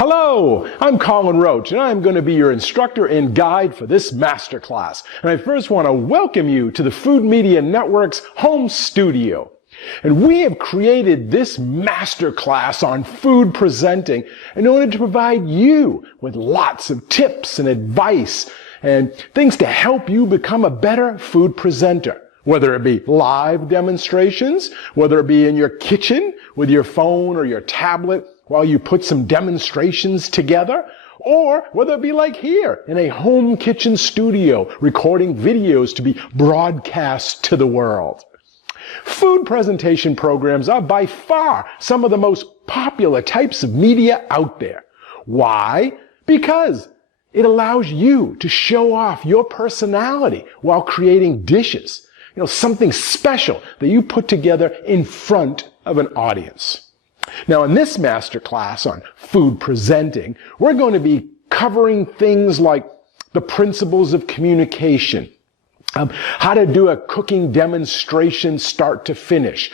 Hello, I'm Colin Roche, and I'm going to be your instructor and guide for this masterclass. And I first want to welcome you to the Food Media Network's home studio. And we have created this masterclass on food presenting in order to provide you with lots of tips and advice and things to help you become a better food presenter. Whether it be live demonstrations, whether it be in your kitchen with your phone or your tablet while you put some demonstrations together, or whether it be like here in a home kitchen studio recording videos to be broadcast to the world. Food presentation programs are by far some of the most popular types of media out there. Why? Because it allows you to show off your personality while creating dishes. Something special that you put together in front of an audience. Now, in this masterclass on food presenting, we're going to be covering things like the principles of communication, how to do a cooking demonstration start to finish,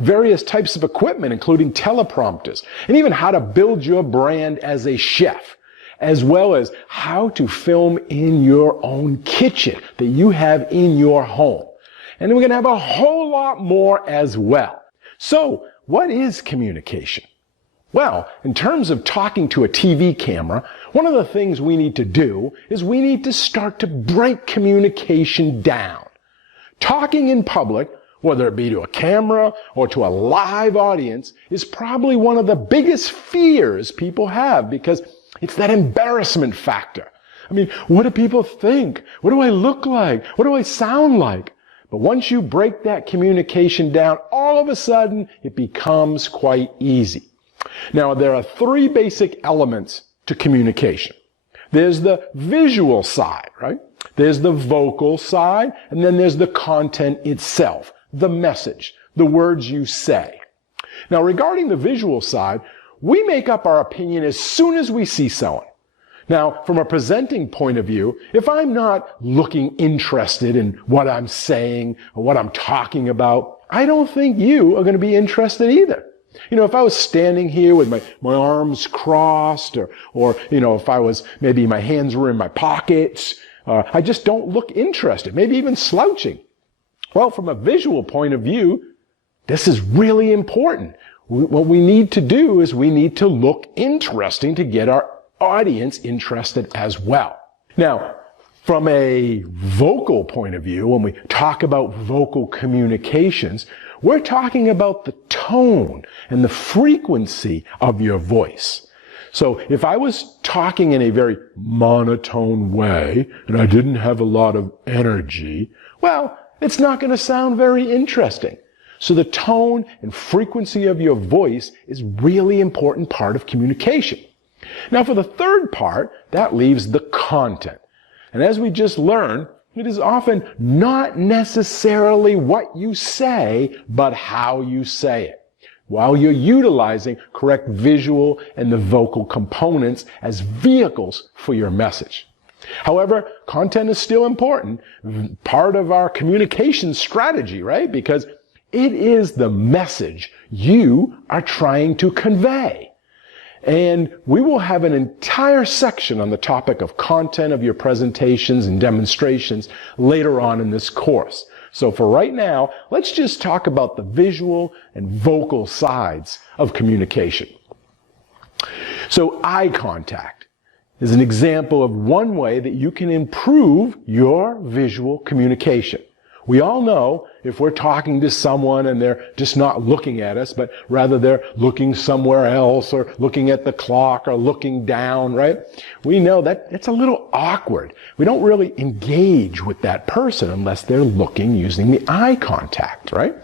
various types of equipment, including teleprompters, and even how to build your brand as a chef, as well as how to film in your own kitchen that you have in your home. And we're going to have a whole lot more as well. So, what is communication? Well, in terms of talking to a TV camera, one of the things we need to do is we need to start to break communication down. Talking in public, whether it be to a camera or to a live audience, is probably one of the biggest fears people have because it's that embarrassment factor. What do people think? What do I look like? What do I sound like? But once you break that communication down, all of a sudden, it becomes quite easy. Now, there are three basic elements to communication. There's the visual side, right? There's the vocal side, and then there's the content itself, the message, the words you say. Now, regarding the visual side, we make up our opinion as soon as we see someone. Now, from a presenting point of view, if I'm not looking interested in what I'm saying or what I'm talking about, I don't think you are going to be interested either. If I was standing here with my arms crossed or if I was, maybe my hands were in my pockets, I just don't look interested, maybe even slouching. Well, from a visual point of view, this is really important. What we need to do is we need to look interesting to get our audience interested as well. Now, from a vocal point of view, when we talk about vocal communications, we're talking about the tone and the frequency of your voice. So if I was talking in a very monotone way and I didn't have a lot of energy, well, it's not going to sound very interesting. So the tone and frequency of your voice is really important part of communication. Now, for the third part, that leaves the content. And as we just learned, it is often not necessarily what you say, but how you say it, while you're utilizing correct visual and the vocal components as vehicles for your message. However, content is still important, part of our communication strategy, right? Because it is the message you are trying to convey. And we will have an entire section on the topic of content of your presentations and demonstrations later on in this course. So for right now, let's just talk about the visual and vocal sides of communication. So eye contact is an example of one way that you can improve your visual communication. We all know if we're talking to someone and they're just not looking at us, but rather they're looking somewhere else or looking at the clock or looking down, right? We know that it's a little awkward. We don't really engage with that person unless they're looking using the eye contact, right?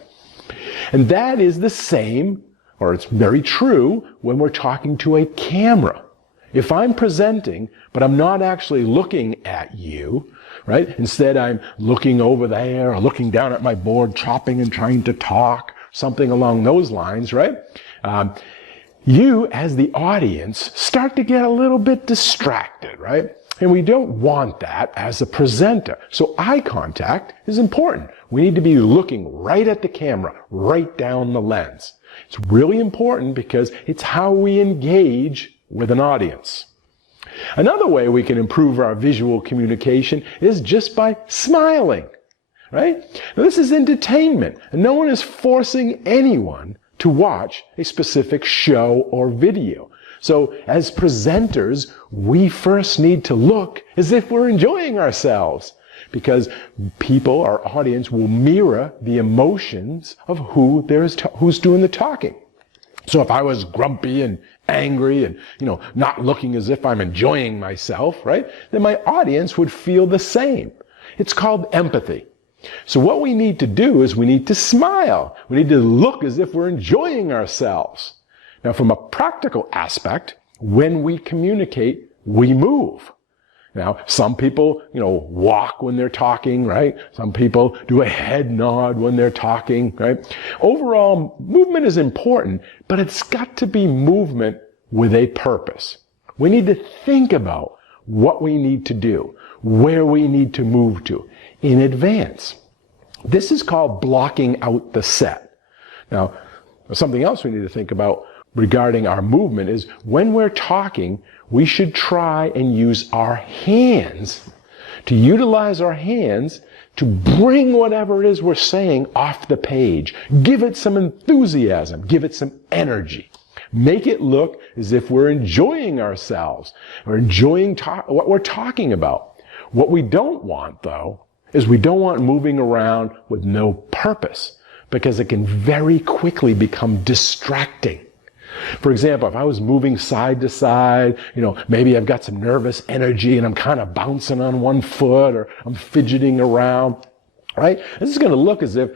And that is the same, or it's very true, when we're talking to a camera. If I'm presenting, but I'm not actually looking at you, right? Instead, I'm looking over there or looking down at my board, chopping and trying to talk, something along those lines, right? You, as the audience, start to get a little bit distracted, right? And we don't want that as a presenter. So eye contact is important. We need to be looking right at the camera, right down the lens. It's really important because it's how we engage with an audience. Another way we can improve our visual communication is just by smiling, right? Now, this is entertainment, and no one is forcing anyone to watch a specific show or video. So as presenters, we first need to look as if we're enjoying ourselves, because people, our audience, will mirror the emotions of who's doing the talking. So if I was grumpy and angry and, not looking as if I'm enjoying myself, right, then my audience would feel the same. It's called empathy. So what we need to do is we need to smile. We need to look as if we're enjoying ourselves. Now, from a practical aspect, when we communicate, we move. Now, some people, walk when they're talking, right? Some people do a head nod when they're talking, right? Overall, movement is important, but it's got to be movement with a purpose. We need to think about what we need to do, where we need to move to in advance. This is called blocking out the set. Now, something else we need to think about regarding our movement is when we're talking, we should try and use our hands, to utilize our hands to bring whatever it is we're saying off the page. Give it some enthusiasm. Give it some energy. Make it look as if we're enjoying ourselves or enjoying what we're talking about. What we don't want, though, is we don't want moving around with no purpose, because it can very quickly become distracting. For example, if I was moving side to side, maybe I've got some nervous energy and I'm kind of bouncing on one foot or I'm fidgeting around, right? This is going to look as if,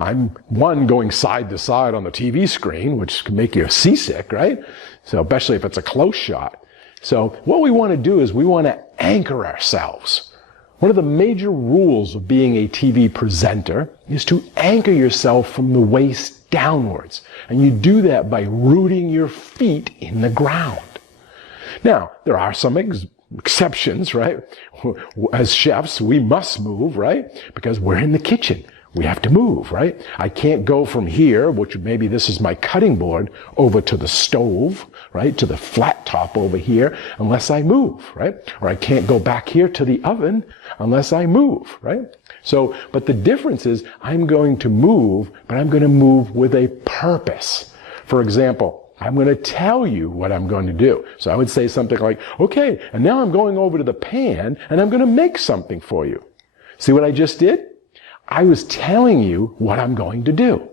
I'm going side to side on the TV screen, which can make you seasick, right? So especially if it's a close shot. So what we want to do is we want to anchor ourselves. One of the major rules of being a TV presenter is to anchor yourself from the waist downwards. And you do that by rooting your feet in the ground. Now, there are some exceptions, right? As chefs, we must move, right? Because we're in the kitchen. We have to move, right? I can't go from here, which maybe this is my cutting board, over to the stove, right? To the flat top over here, unless I move, right? Or I can't go back here to the oven unless I move, right? So, but the difference is I'm going to move, but I'm going to move with a purpose. For example, I'm going to tell you what I'm going to do. So I would say something like, okay, and now I'm going over to the pan and I'm going to make something for you. See what I just did? I was telling you what I'm going to do.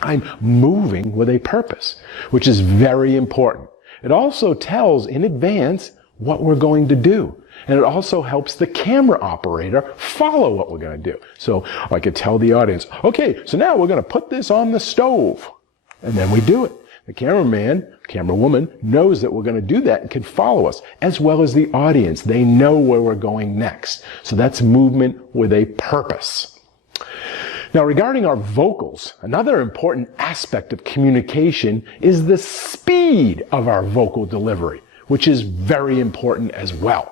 I'm moving with a purpose, which is very important. It also tells in advance what we're going to do. And it also helps the camera operator follow what we're going to do. So I could tell the audience, okay, so now we're going to put this on the stove. And then we do it. The cameraman, camerawoman knows that we're going to do that and can follow us, as well as the audience. They know where we're going next. So that's movement with a purpose. Now, regarding our vocals, another important aspect of communication is the speed of our vocal delivery, which is very important as well.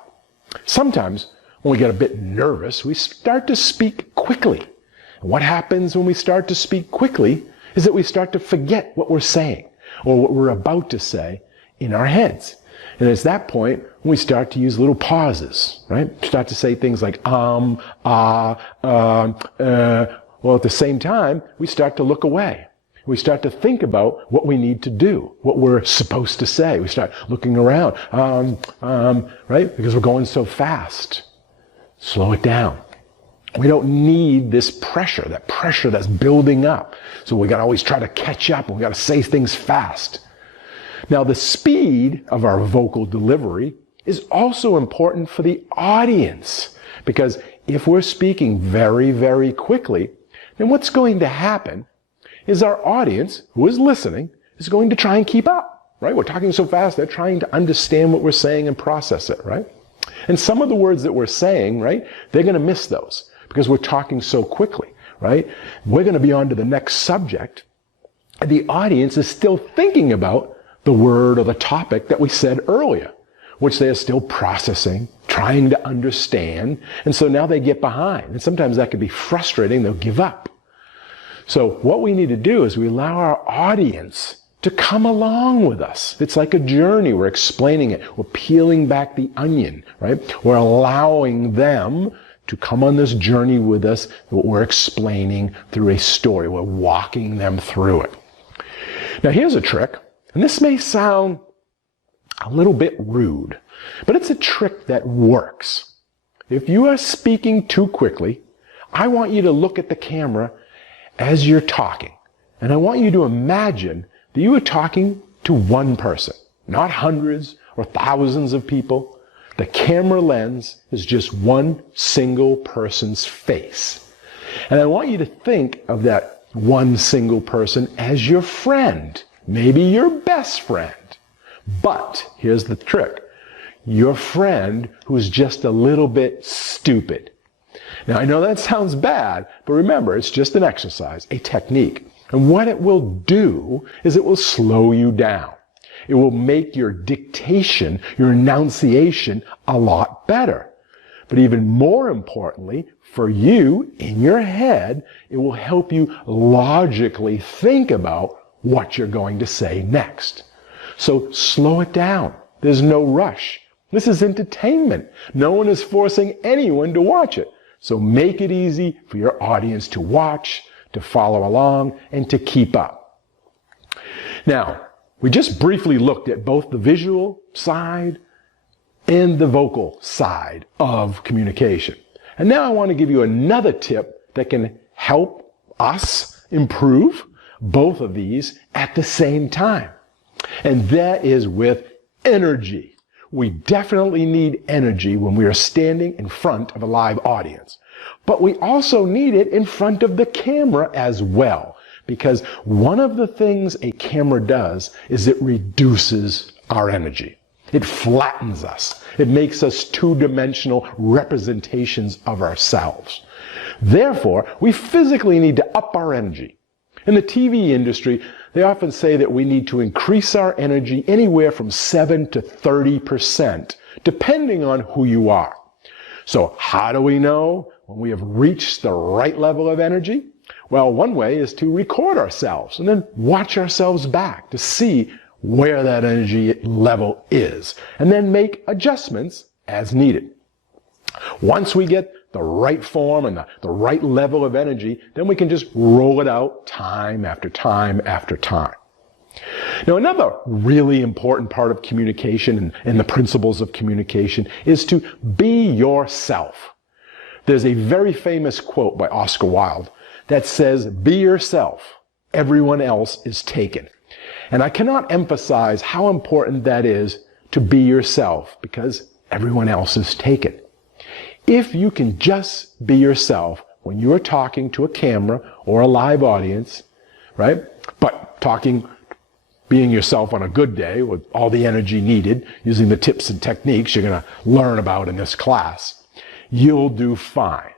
Sometimes, when we get a bit nervous, we start to speak quickly. And what happens when we start to speak quickly is that we start to forget what we're saying or what we're about to say in our heads. And it's that point when we start to use little pauses, right? Start to say things like well, at the same time, we start to look away. We start to think about what we need to do, what we're supposed to say. We start looking around, right? Because we're going so fast. Slow it down. We don't need this pressure, that pressure that's building up. So we got to always try to catch up and we got to say things fast. Now, the speed of our vocal delivery is also important for the audience, because if we're speaking very, very quickly, then what's going to happen is our audience, who is listening, is going to try and keep up, right? We're talking so fast, they're trying to understand what we're saying and process it, right? And some of the words that we're saying, right, they're going to miss those because we're talking so quickly, right? We're going to be on to the next subject, and the audience is still thinking about the word or the topic that we said earlier, which they are still processing, trying to understand, and so now they get behind. And sometimes that can be frustrating, they'll give up. So what we need to do is we allow our audience to come along with us. It's like a journey. We're explaining it. We're peeling back the onion, right? We're allowing them to come on this journey with us, what we're explaining through a story. We're walking them through it. Now here's a trick, and this may sound a little bit rude, but it's a trick that works. If you are speaking too quickly, I want you to look at the camera as you're talking. And I want you to imagine that you are talking to one person, not hundreds or thousands of people. The camera lens is just one single person's face. And I want you to think of that one single person as your friend, maybe your best friend. But here's the trick. Your friend who's just a little bit stupid. Now, I know that sounds bad, but remember, it's just an exercise, a technique. And what it will do is it will slow you down. It will make your dictation, your enunciation, a lot better. But even more importantly, for you, in your head, it will help you logically think about what you're going to say next. So slow it down. There's no rush. This is entertainment. No one is forcing anyone to watch it. So make it easy for your audience to watch, to follow along, and to keep up. Now, we just briefly looked at both the visual side and the vocal side of communication. And now I want to give you another tip that can help us improve both of these at the same time. And that is with energy. We definitely need energy when we are standing in front of a live audience. But we also need it in front of the camera as well. Because one of the things a camera does is it reduces our energy. It flattens us. It makes us two-dimensional representations of ourselves. Therefore, we physically need to up our energy. In the TV industry, they often say that we need to increase our energy anywhere from 7 to 30%, depending on who you are. So how do we know when we have reached the right level of energy? Well, one way is to record ourselves and then watch ourselves back to see where that energy level is, and then make adjustments as needed. Once we get the right form and the right level of energy, then we can just roll it out time after time after time. Now, another really important part of communication and the principles of communication is to be yourself. There's a very famous quote by Oscar Wilde that says, "Be yourself, everyone else is taken." And I cannot emphasize how important that is to be yourself, because everyone else is taken. If you can just be yourself when you are talking to a camera or a live audience, right? But being yourself on a good day with all the energy needed, using the tips and techniques you're going to learn about in this class, you'll do fine.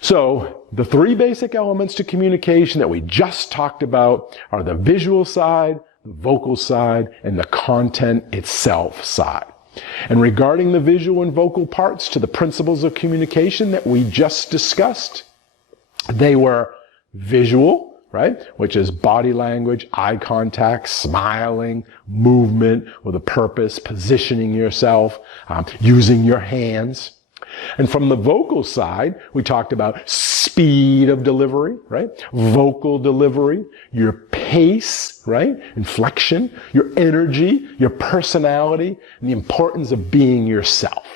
So the three basic elements to communication that we just talked about are the visual side, the vocal side, and the content itself side. And regarding the visual and vocal parts to the principles of communication that we just discussed, they were visual, right? Which is body language, eye contact, smiling, movement with a purpose, positioning yourself, using your hands. And from the vocal side, we talked about speed of delivery, right? Vocal delivery, your pace, right? Inflection, your energy, your personality, and the importance of being yourself.